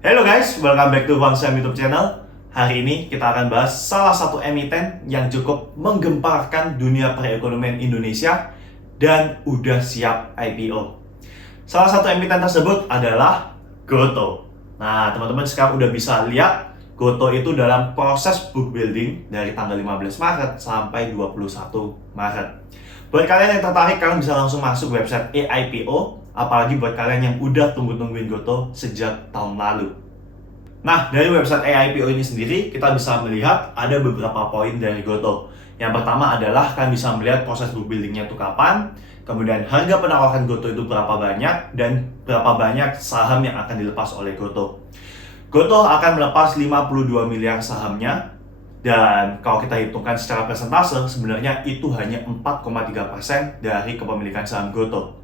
Hello guys, welcome back to Bang Sam YouTube channel. Hari ini kita akan bahas salah satu emiten yang cukup menggemparkan dunia perekonomian Indonesia dan udah siap IPO. Salah satu emiten tersebut adalah Gotoh. Nah, teman-teman sekarang udah bisa lihat Gotoh itu dalam proses book building dari tanggal 15 Maret sampai 21 Maret. Buat kalian yang tertarik, kalian bisa langsung masuk website eIPO. Apalagi buat kalian yang udah tunggu-tungguin Gotoh sejak tahun lalu. Nah, dari website eIPO ini sendiri, kita bisa melihat ada beberapa poin dari Gotoh. Yang pertama adalah kalian bisa melihat proses book buildingnya itu kapan, kemudian harga penawaran Gotoh itu berapa banyak, dan berapa banyak saham yang akan dilepas oleh Gotoh. Gotoh akan melepas 52 miliar sahamnya, dan kalau kita hitungkan secara persentase, sebenarnya itu hanya 4,3% dari kepemilikan saham Gotoh.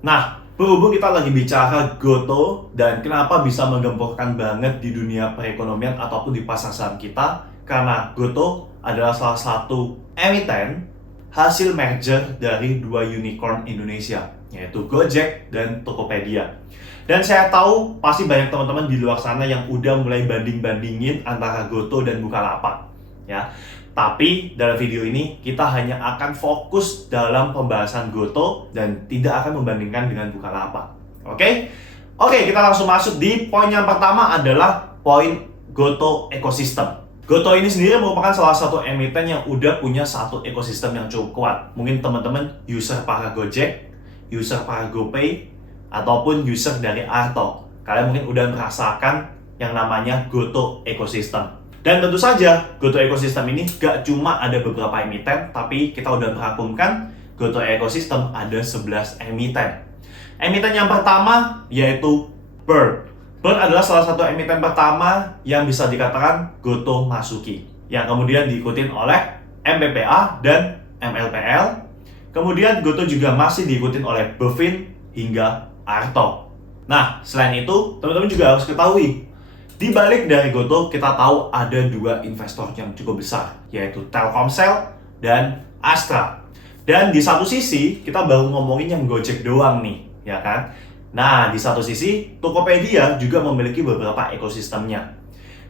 Nah, berhubung kita lagi bicara Gotoh dan kenapa bisa menggemparkan banget di dunia perekonomian ataupun di pasar saham kita, karena Gotoh adalah salah satu emiten hasil merger dari dua unicorn Indonesia, yaitu Gojek dan Tokopedia. Dan saya tahu pasti banyak teman-teman di luar sana yang udah mulai banding-bandingin antara Gotoh dan Bukalapak, ya. Tapi dalam video ini kita hanya akan fokus dalam pembahasan Gotoh dan tidak akan membandingkan dengan Bukalapak. Oke, kita langsung masuk di poin yang pertama adalah poin Gotoh ekosistem. Gotoh ini sendiri merupakan salah satu emiten yang udah punya satu ekosistem yang cukup kuat. Mungkin teman-teman user para Gojek, user para GoPay, ataupun user dari Arto. Kalian mungkin udah merasakan yang namanya Gotoh ekosistem. Dan tentu saja, Gotoh ekosistem ini gak cuma ada beberapa emiten, tapi kita udah merangkumkan Gotoh ekosistem ada 11 emiten. Emiten yang pertama yaitu Bird. Bird adalah salah satu emiten pertama yang bisa dikatakan Gotoh masuki, yang kemudian diikutin oleh MBPA dan MLPL. Kemudian Gotoh juga masih diikutin oleh Bevin hingga Arto. Nah, selain itu, teman-teman juga harus ketahui, di balik dari Gotoh, kita tahu ada dua investor yang cukup besar, yaitu Telkomsel dan Astra. Dan di satu sisi, kita baru ngomongin yang Gojek doang nih, ya kan? Nah, di satu sisi, Tokopedia juga memiliki beberapa ekosistemnya.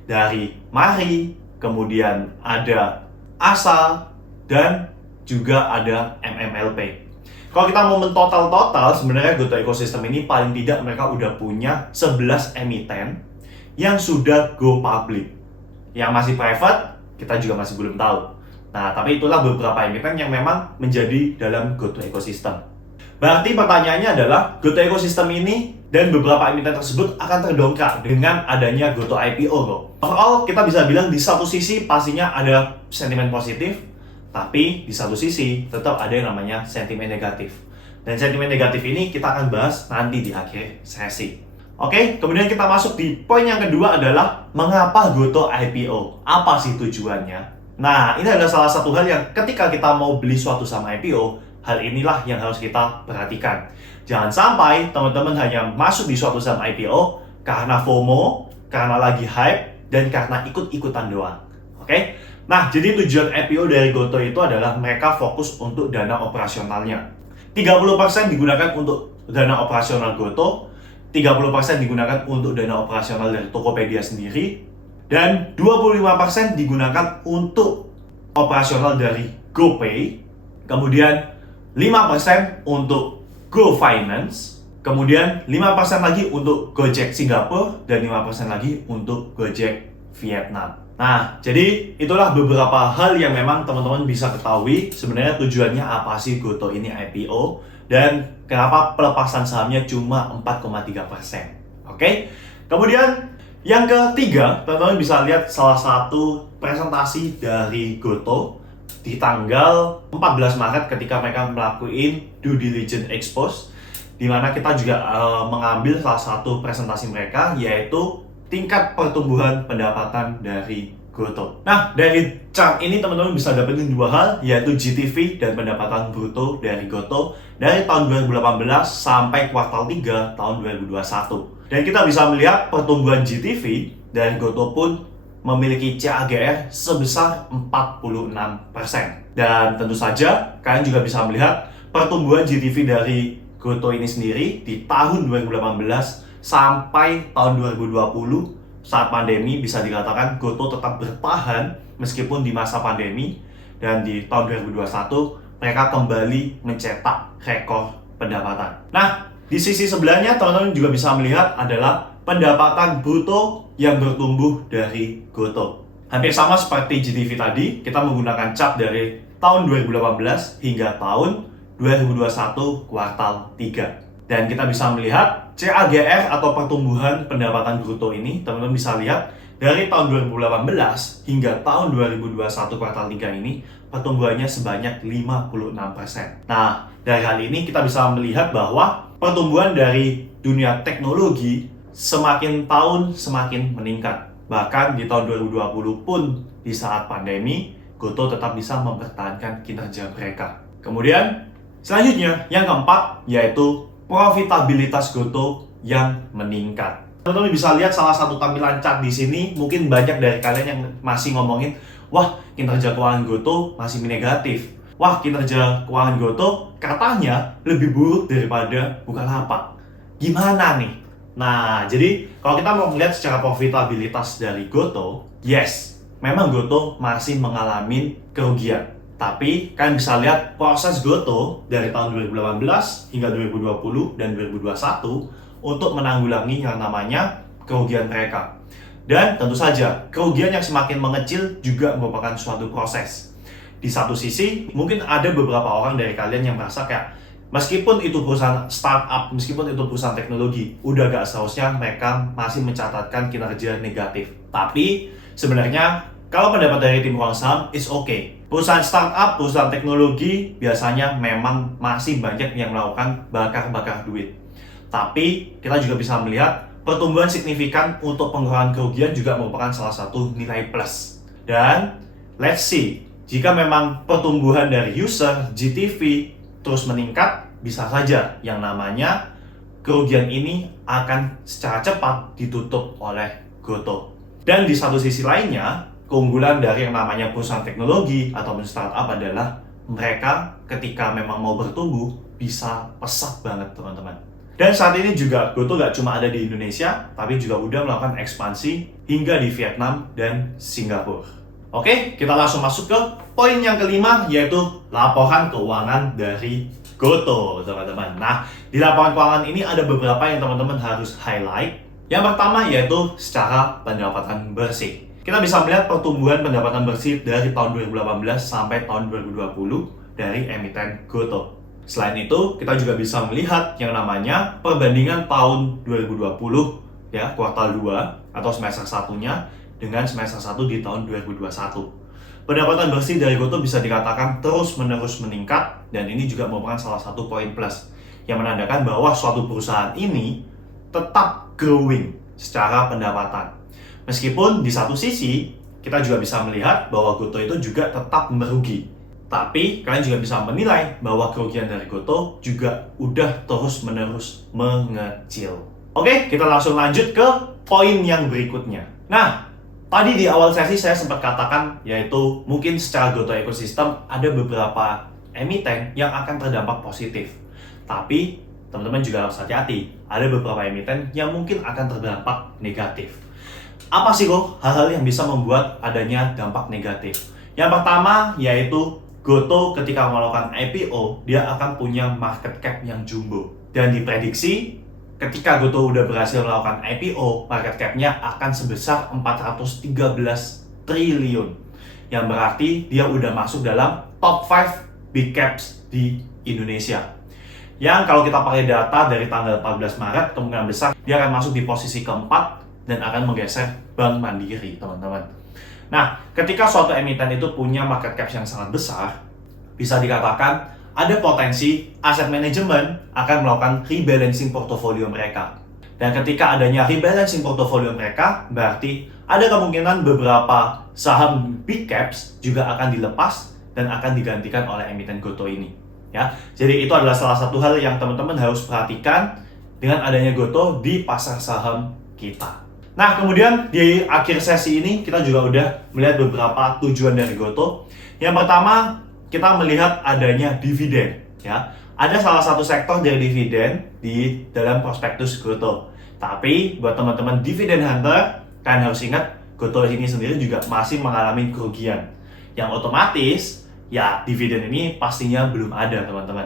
Dari Mari, kemudian ada Asa, dan juga ada MMLP. Kalau kita mau mentotal-total, sebenarnya Gotoh ekosistem ini paling tidak mereka udah punya 11 emiten yang sudah go public. Yang masih private, kita juga masih belum tahu. Nah, tapi itulah beberapa emiten yang memang menjadi dalam Gotoh ekosistem. Berarti pertanyaannya adalah, Gotoh ekosistem ini dan beberapa emiten tersebut akan terdongkrak dengan adanya Gotoh IPO kok. Overall, kita bisa bilang di satu sisi pastinya ada sentimen positif, tapi di satu sisi tetap ada yang namanya sentimen negatif. Dan sentimen negatif ini kita akan bahas nanti di akhir sesi. Oke, kemudian kita masuk di poin yang kedua adalah mengapa Gotoh IPO? Apa sih tujuannya? Nah, ini adalah salah satu hal yang ketika kita mau beli suatu saham IPO, hal inilah yang harus kita perhatikan. Jangan sampai teman-teman hanya masuk di suatu saham IPO karena FOMO, karena lagi hype, dan karena ikut-ikutan doang. Oke? Nah, jadi tujuan IPO dari Gotoh itu adalah mereka fokus untuk dana operasionalnya. 30% digunakan untuk dana operasional Gotoh, 30% digunakan untuk dana operasional dari Tokopedia sendiri, dan 25% digunakan untuk operasional dari GoPay, kemudian 5% untuk GoFinance, kemudian 5% lagi untuk Gojek Singapura, dan 5% lagi untuk Gojek Vietnam. Nah, jadi itulah beberapa hal yang memang teman-teman bisa ketahui sebenarnya tujuannya apa sih Gotoh ini IPO, dan kenapa pelepasan sahamnya cuma 4,3%. Oke? Kemudian yang ketiga, teman-teman bisa lihat salah satu presentasi dari Gotoh di tanggal 14 Maret ketika mereka melakukan due diligence expose, di mana kita juga mengambil salah satu presentasi mereka, yaitu tingkat pertumbuhan pendapatan dari Gotoh. Nah, dari chart ini teman-teman bisa dapetin dua hal, yaitu GTV dan pendapatan bruto dari Gotoh dari tahun 2018 sampai kuartal 3 tahun 2021. Dan kita bisa melihat pertumbuhan GTV dari Gotoh pun memiliki CAGR sebesar 46%. Dan tentu saja kalian juga bisa melihat pertumbuhan GTV dari Gotoh ini sendiri di tahun 2018 sampai tahun 2020 saat pandemi bisa dikatakan Gotoh tetap bertahan meskipun di masa pandemi, dan di tahun 2021 mereka kembali mencetak rekor pendapatan. Nah, di sisi sebelahnya teman-teman juga bisa melihat adalah pendapatan bruto yang bertumbuh dari Gotoh. Hampir sama seperti GTV tadi, kita menggunakan chart dari tahun 2018 hingga tahun 2021 kuartal 3. Dan kita bisa melihat CAGR atau pertumbuhan pendapatan bruto ini, teman-teman bisa lihat dari tahun 2018 hingga tahun 2021 kuartal 3 ini, pertumbuhannya sebanyak 56%. Nah, dari hal ini kita bisa melihat bahwa pertumbuhan dari dunia teknologi semakin tahun semakin meningkat. Bahkan di tahun 2020 pun di saat pandemi, Gotoh tetap bisa mempertahankan kinerja mereka. Kemudian, selanjutnya yang keempat yaitu profitabilitas Gotoh yang meningkat. Teman-teman bisa lihat salah satu tampilan chart di sini, mungkin banyak dari kalian yang masih ngomongin, wah kinerja keuangan Gotoh masih negatif. Wah kinerja keuangan Gotoh katanya lebih buruk daripada Bukalapak. Gimana nih? Nah, jadi kalau kita mau melihat secara profitabilitas dari Gotoh, yes, memang Gotoh masih mengalami kerugian. Tapi kalian bisa lihat proses Gotoh dari tahun 2018 hingga 2020 dan 2021 untuk menanggulangi yang namanya kerugian mereka. Dan tentu saja, kerugian yang semakin mengecil juga merupakan suatu proses. Di satu sisi, mungkin ada beberapa orang dari kalian yang merasa kayak, meskipun itu perusahaan startup, meskipun itu perusahaan teknologi, udah gak seharusnya mereka masih mencatatkan kinerja negatif. Tapi sebenarnya, kalau pendapat dari tim perusahaan saham, it's okay. Perusahaan startup, perusahaan teknologi biasanya memang masih banyak yang melakukan bakar-bakar duit. Tapi kita juga bisa melihat pertumbuhan signifikan untuk pengurangan kerugian juga merupakan salah satu nilai plus. Dan let's see, jika memang pertumbuhan dari user, GTV terus meningkat, bisa saja yang namanya kerugian ini akan secara cepat ditutup oleh Gotoh. Dan di satu sisi lainnya, keunggulan dari yang namanya perusahaan teknologi atau startup adalah mereka ketika memang mau bertumbuh bisa pesat banget teman-teman. Dan saat ini juga Gotoh gak cuma ada di Indonesia, tapi juga udah melakukan ekspansi hingga di Vietnam dan Singapura. Oke, kita langsung masuk ke poin yang kelima, yaitu laporan keuangan dari Gotoh teman-teman. Nah, di laporan keuangan ini ada beberapa yang teman-teman harus highlight. Yang pertama yaitu secara pendapatan bersih. Kita bisa melihat pertumbuhan pendapatan bersih dari tahun 2018 sampai tahun 2020 dari emiten Gotoh. Selain itu, kita juga bisa melihat yang namanya perbandingan tahun 2020 ya, kuartal 2 atau semester 1-nya dengan semester 1 di tahun 2021. Pendapatan bersih dari Gotoh bisa dikatakan terus-menerus meningkat, dan ini juga merupakan salah satu poin plus yang menandakan bahwa suatu perusahaan ini tetap growing secara pendapatan. Meskipun di satu sisi, kita juga bisa melihat bahwa Gotoh itu juga tetap merugi. Tapi kalian juga bisa menilai bahwa kerugian dari Gotoh juga udah terus-menerus mengecil. Oke, kita langsung lanjut ke poin yang berikutnya. Nah, tadi di awal sesi saya sempat katakan, yaitu mungkin secara Gotoh ekosistem ada beberapa emiten yang akan terdampak positif. Tapi, teman-teman juga harus hati-hati, ada beberapa emiten yang mungkin akan terdampak negatif. Apa sih kok hal-hal yang bisa membuat adanya dampak negatif? Yang pertama yaitu Gotoh ketika melakukan IPO, dia akan punya market cap yang jumbo. Dan diprediksi ketika Gotoh udah berhasil melakukan IPO, market cap-nya akan sebesar 413 triliun. Yang berarti dia udah masuk dalam top 5 big caps di Indonesia. Yang kalau kita pakai data dari tanggal 14 Maret, kemungkinan besar dia akan masuk di posisi keempat dan akan menggeser Bank Mandiri, teman-teman. Nah, ketika suatu emiten itu punya market cap yang sangat besar, bisa dikatakan ada potensi aset manajemen akan melakukan rebalancing portofolio mereka. Dan ketika adanya rebalancing portofolio mereka, berarti ada kemungkinan beberapa saham big caps juga akan dilepas dan akan digantikan oleh emiten Gotoh ini. Ya, jadi itu adalah salah satu hal yang teman-teman harus perhatikan dengan adanya Gotoh di pasar saham kita. Nah, kemudian di akhir sesi ini kita juga udah melihat beberapa tujuan dari Gotoh. Yang pertama, kita melihat adanya dividen, ya. Ada salah satu sektor dari dividen di dalam prospektus Gotoh. Tapi buat teman-teman dividend hunter, kalian harus ingat Gotoh ini sendiri juga masih mengalami kerugian. Yang otomatis, ya dividen ini pastinya belum ada teman-teman.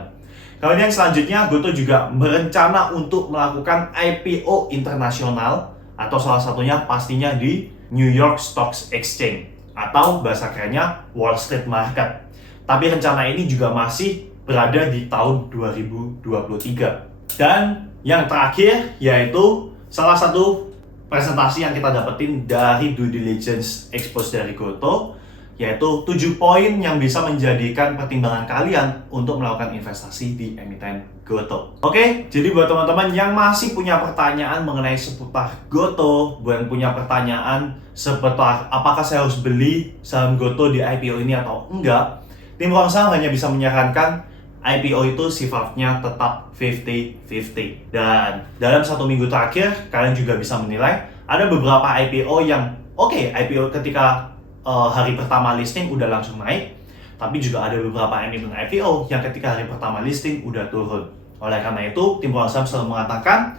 Kemudian selanjutnya Gotoh juga berencana untuk melakukan IPO internasional atau salah satunya pastinya di New York Stock Exchange atau bahasa kerennya Wall Street Market. Tapi rencana ini juga masih berada di tahun 2023. Dan yang terakhir yaitu salah satu presentasi yang kita dapetin dari due diligence expose dari Gotoh, yaitu 7 poin yang bisa menjadikan pertimbangan kalian untuk melakukan investasi di emiten Gotoh. Oke, jadi buat teman-teman yang masih punya pertanyaan mengenai seputar Gotoh, buat yang punya pertanyaan seputar apakah saya harus beli saham Gotoh di IPO ini atau enggak, tim Ruang Saham hanya bisa menyarankan IPO itu sifatnya tetap 50-50. Dan dalam 1 minggu terakhir, kalian juga bisa menilai ada beberapa IPO yang IPO ketika hari pertama listing udah langsung naik, tapi juga ada beberapa emiten IPO yang ketika hari pertama listing udah turun. Oleh karena itu, tim Ruang Saham selalu mengatakan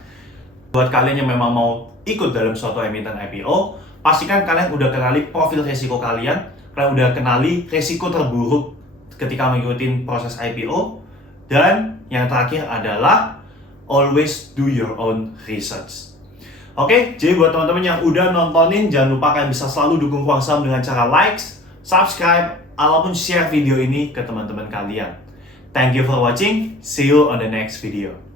buat kalian yang memang mau ikut dalam suatu emiten IPO, pastikan kalian udah kenali profil resiko kalian udah kenali resiko terburuk ketika mengikuti proses IPO, dan yang terakhir adalah always do your own research. Oke, jadi buat teman-teman yang udah nontonin, jangan lupa kalian bisa selalu dukung Ruang Saham dengan cara likes, subscribe, ataupun share video ini ke teman-teman kalian. Thank you for watching, see you on the next video.